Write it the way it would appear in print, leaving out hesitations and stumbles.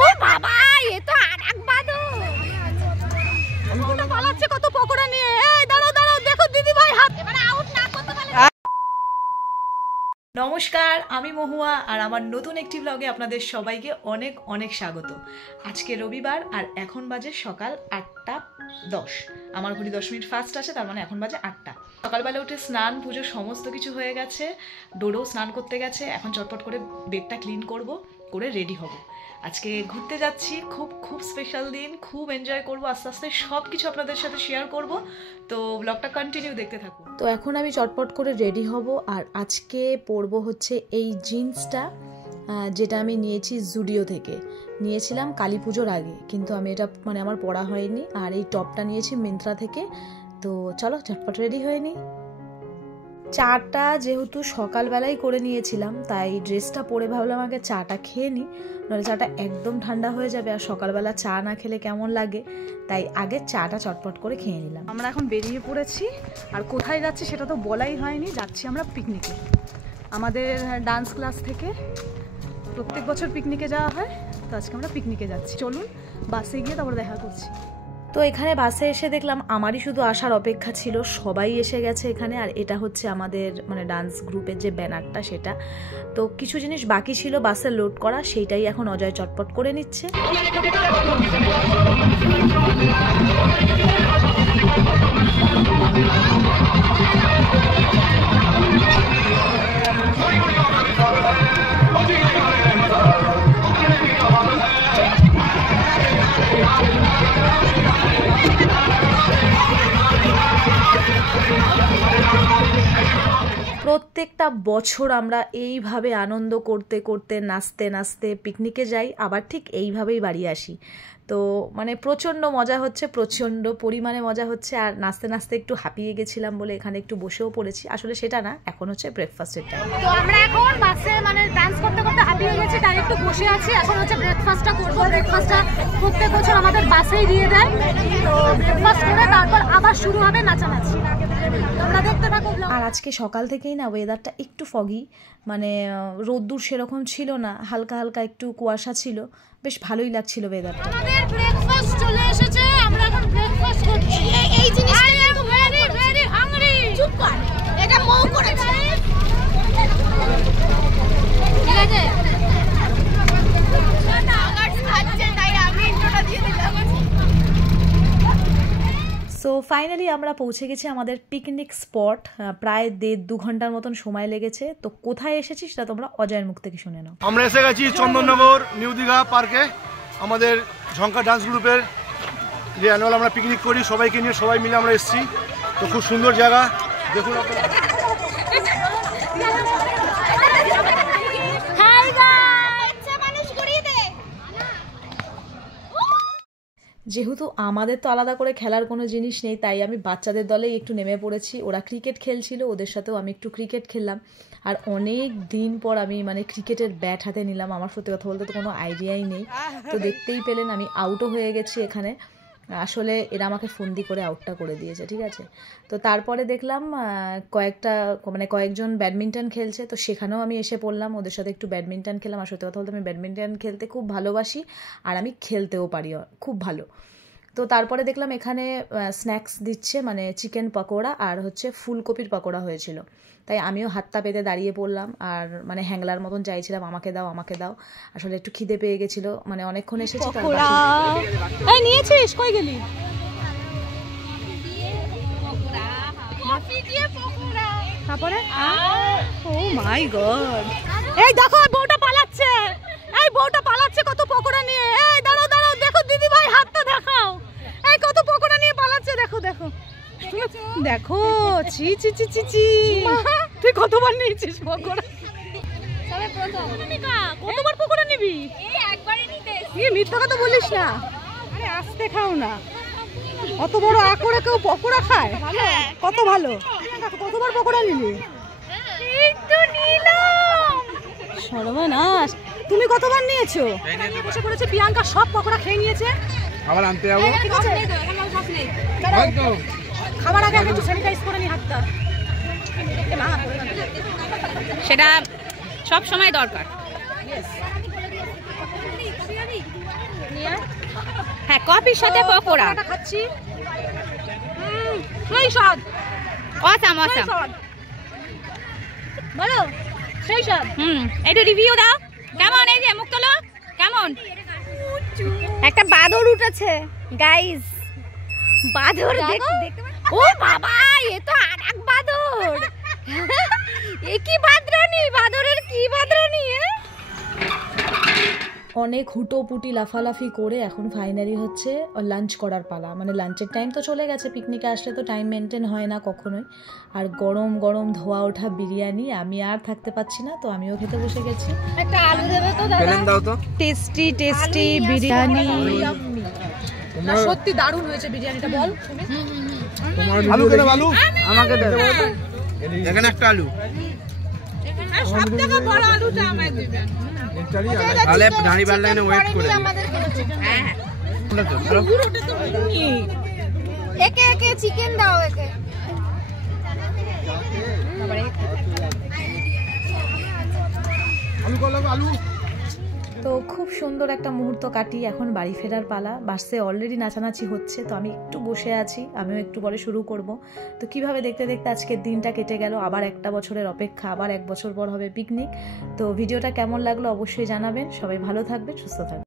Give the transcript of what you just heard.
ও বাবা, এ তো আরেক বাদর পালাচ্ছে কত পকোড়া নিয়ে। এই দাঁড়াও দাঁড়াও, দেখো দিদি ভাই হাত এবারে আউট না করতে পারলে। নমস্কার, আমি মহুয়া আর আমার নতুন একটি ব্লগে আপনাদের সবাইকে অনেক অনেক স্বাগত। আজকে রবিবার আর এখন বাজে সকাল 8:10। আমার ঘড়ি 10 মিনিট ফাস্ট আছে, তার মানে এখন বাজে 8টা। সকালবেলা উঠে স্নান পুজো সমস্ত কিছু হয়ে গেছে। ডোডো স্নান করতে গেছে, এখন চটপট করে বেডটা ক্লিন করব, করে রেডি হব। আজকে ঘুরতে যাচ্ছি, খুব খুব স্পেশাল দিন, খুব এনজয় করব। আস্তে আস্তে সব কিছু আপনাদের সাথে শেয়ার করব, তো ব্লগটা কন্টিনিউ দেখতে থাকুন। তো এখন আমি চটপট করে রেডি হব, আর আজকে পরবো হচ্ছে এই জিন্সটা, যেটা আমি নিয়েছি জুডিও থেকে। নিয়েছিলাম কালী পুজোর আগে, কিন্তু আমি এটা মানে আমার পরা হয়নি। আর এই টপটা নিয়েছি মিন্ত্রা থেকে। তো চলো চটপট রেডি হয়ে নিই। চাটা যেহেতু সকালবেলাই করে নিয়েছিলাম, তাই ড্রেসটা পরে ভাবলাম আগে চাটা খেয়ে নিই, নাহলে চাটা একদম ঠান্ডা হয়ে যাবে, আর সকালবেলা চা না খেলে কেমন লাগে, তাই আগে চাটা চটপট করে খেয়ে নিলাম। আমরা এখন বেরিয়ে পড়েছি, আর কোথায় যাচ্ছি সেটা তো বলাই হয়নি। যাচ্ছি আমরা পিকনিকে, আমাদের ডান্স ক্লাস থেকে প্রত্যেক বছর পিকনিকে যাওয়া হয়, তো আজকে আমরা পিকনিকে যাচ্ছি। চলুন বাসে গিয়ে তারপর দেখা করছি। তো এখানে বাসে এসে দেখলাম আমারই শুধু আসার অপেক্ষা ছিল, সবাই এসে গেছে এখানে। আর এটা হচ্ছে আমাদের মানে ডান্স গ্রুপের যে ব্যানারটা সেটা। তো কিছু জিনিস বাকি ছিল বাসে লোড করা, সেইটাই এখন অজয় চটপট করে নিচ্ছে। প্রত্যেকটা বছর আমরা এইভাবে আনন্দ করতে করতে নাচতে নাচতে পিকনিকে যাই, আবার ঠিক এইভাবেই বাড়ি আসি। তো মানে প্রচণ্ড মজা হচ্ছে, প্রচণ্ড পরিমাণে মজা হচ্ছে। আর নাচতে নাচতে একটু হাঁপিয়ে গেছিলাম বলে এখানে একটু বসেও পড়েছি। আসলে সেটা না, এখন হচ্ছে ব্রেকফাস্টের টাইম। তো আমরা এখন বাসে মানে ডান্স করতে করতে হাঁপিয়ে গেছি, তাই একটু বসে আছি। এখন হচ্ছে ব্রেকফাস্টটা করবো। ব্রেকফাস্টটা প্রত্যেক বছর আমাদের বাসেই দিয়ে দেয়। তো ব্রেকফাস্ট করে তারপর আবার শুরু হবে নাচানাচি। তোমরা দেখতে থাকো। আর আজকে সকাল থেকেই না ওয়েদারটা একটু ফগি, মানে রোদ্দুর সেরকম ছিল না, হালকা হালকা একটু কুয়াশা ছিল, বেশ ভালোই লাগছিল ওয়েদারটা। আমাদের ব্রেকফাস্ট চলে এসেছে, আমরা এখন ব্রেকফাস্ট করছি। এই জিনিসটা কিন্তু ভেরি ভেরি হাংরি। চুপ কর, এটা মৌ করেছে, ঠিক আছে? সো ফাইনালি আমরা পৌঁছে গেছি আমাদের পিকনিক স্পট। প্রায় 1.5-2 ঘন্টার মতন সময় লেগেছে। তো কোথায় এসেছি সেটা তোমরা অজয়ের মুখ থেকে শুনে নাও। আমরা এসে গেছি চন্দননগর নিউ দীঘা পার্কে। আমাদের ঝঙ্কার ডান্স গ্রুপের যে অ্যানুয়াল আমরা পিকনিক করি, সবাইকে নিয়ে সবাই মিলে আমরা এসেছি। তো খুব সুন্দর জায়গা, দেখুন আপনারা। যেহেতু আমাদের তো আলাদা করে খেলার কোনো জিনিস নেই, তাই আমি বাচ্চাদের দলেই একটু নেমে পড়েছি। ওরা ক্রিকেট খেলছিল, ওদের সাথেও আমি একটু ক্রিকেট খেললাম। আর অনেক দিন পর আমি মানে ক্রিকেটের ব্যাট হাতে নিলাম। আমার সত্যি কথা বলতে তো কোনো আইডিয়াই নেই। তো দেখতেই পেলেন আমি আউটও হয়ে গেছি এখানে। আসলে এরা আমাকে ফন্দি করে আউটটা করে দিয়েছে, ঠিক আছে? তো তারপরে দেখলাম কয়েকজন ব্যাডমিন্টন খেলছে, তো সেখানেও আমি এসে পড়লাম, ওদের সাথে একটু ব্যাডমিন্টন খেলাম। আর সত্যি কথা বলতে আমি ব্যাডমিন্টন খেলতে খুব ভালোবাসি, আর আমি খেলতেও পারি খুব ভালো। তো তারপরে দেখলাম এখানে স্ন্যাক্স দিচ্ছে, মানে চিকেন পকোড়া আর হচ্ছে ফুলকপির পকোড়া হয়েছিল। তাই আমিও হাতটা পেতে দাঁড়িয়ে পড়লাম, আর মানে হ্যাংলার মতন চাইছিলাম আমাকে দাও আমাকে দাও। আসলে একটু খিদে পেয়ে গেছিলো, মানে অনেকক্ষণ এসেছি। নিয়েছিস? কই গেলি? তারপরে ও মাই গড, এই দেখো বউটা পালাচ্ছে, এই বউটা পালাচ্ছে কত পকোড়া নিয়ে। এই দাঁড়াও দাঁড়াও, দেখো দিদি ভাই হাতটা দেখাও, এই কত পকোড়া নিয়ে পালাচ্ছে। দেখো দেখো দেখো, ছি ছি ছি ছি ছি। তুই কতবার নিয়েছিস পকোড়া? কতবার পকোড়া নিবি? মিথ্যা কথা বলিস না, আরে আস্তে খাও না। অত বড় আ করে কেউ পকোড়া খায়? কত ভালো। কতবার পকোড়া নিলি? এই তো নিলাম। সর্বনাশ, তুমি কতবার নিয়েছো? বসে পড়েছে প্রিয়াঙ্কা, সব পকোড়া খেয়ে নিয়েছে। আবার আনতে যাবো। খাবার আগে একটু স্যানিটাইজ করে নি হাতটা। সেটা সব সময় দরকার। হ্যাঁ, কফির সাথে পকোড়া খাচ্ছি, অসাম অসাম। বলো সেই সব। একটু রিভিউ দাও কেমন, এই যে মুখ তোলো, কেমন? একটা বাদর উঠেছে গাইস, বাদর দেখতে। ও বাবা, এ তো আরেক বাদর। এ কি বাদরানি, বাদরের কি বাদরানি? অনেক হুটোপুটি লাফালাফি করে এখন ফাইনালি হচ্ছে লাঞ্চ করার পালা। মানে লাঞ্চের টাইম তো চলে গেছে, পিকনিকে আসলে তো টাইম মেনটেন হয় না কখনোই। আর গরম গরম ধোয়া ওঠা বিরিয়ানি, আমি আর থাকতে পারছি না, তো আমিও খেতে বসে গেছি। একটা আলু দেবে তো দাদা? টেস্টি টেস্টি বিরিয়ানি, সত্যি দারুণ হয়েছে বিরিয়ানিটা। বল আলু কেন আলু? আমাকে দেবে এখানে একটা আলু, সব থেকে বড় আলুটা আমায় দিবেন। তাহলে গাড়িবার লাইনে ওয়েট করে একে একে চিকেন দাও, একে আলু করলাম আলু। তো খুব সুন্দর একটা মুহূর্ত কাটিয়ে এখন বাড়ি ফেরার পালা। বাসে অলরেডি নাচানাচি হচ্ছে, তো আমি একটু বসে আছি, আমিও একটু পরে শুরু করব। তো কিভাবে দেখতে দেখতে আজকের দিনটা কেটে গেল। আবার একটা বছরের অপেক্ষা, আবার 1 বছর পর হবে পিকনিক। তো ভিডিওটা কেমন লাগলো অবশ্যই জানাবেন। সবাই ভালো থাকবেন, সুস্থ থাকবেন।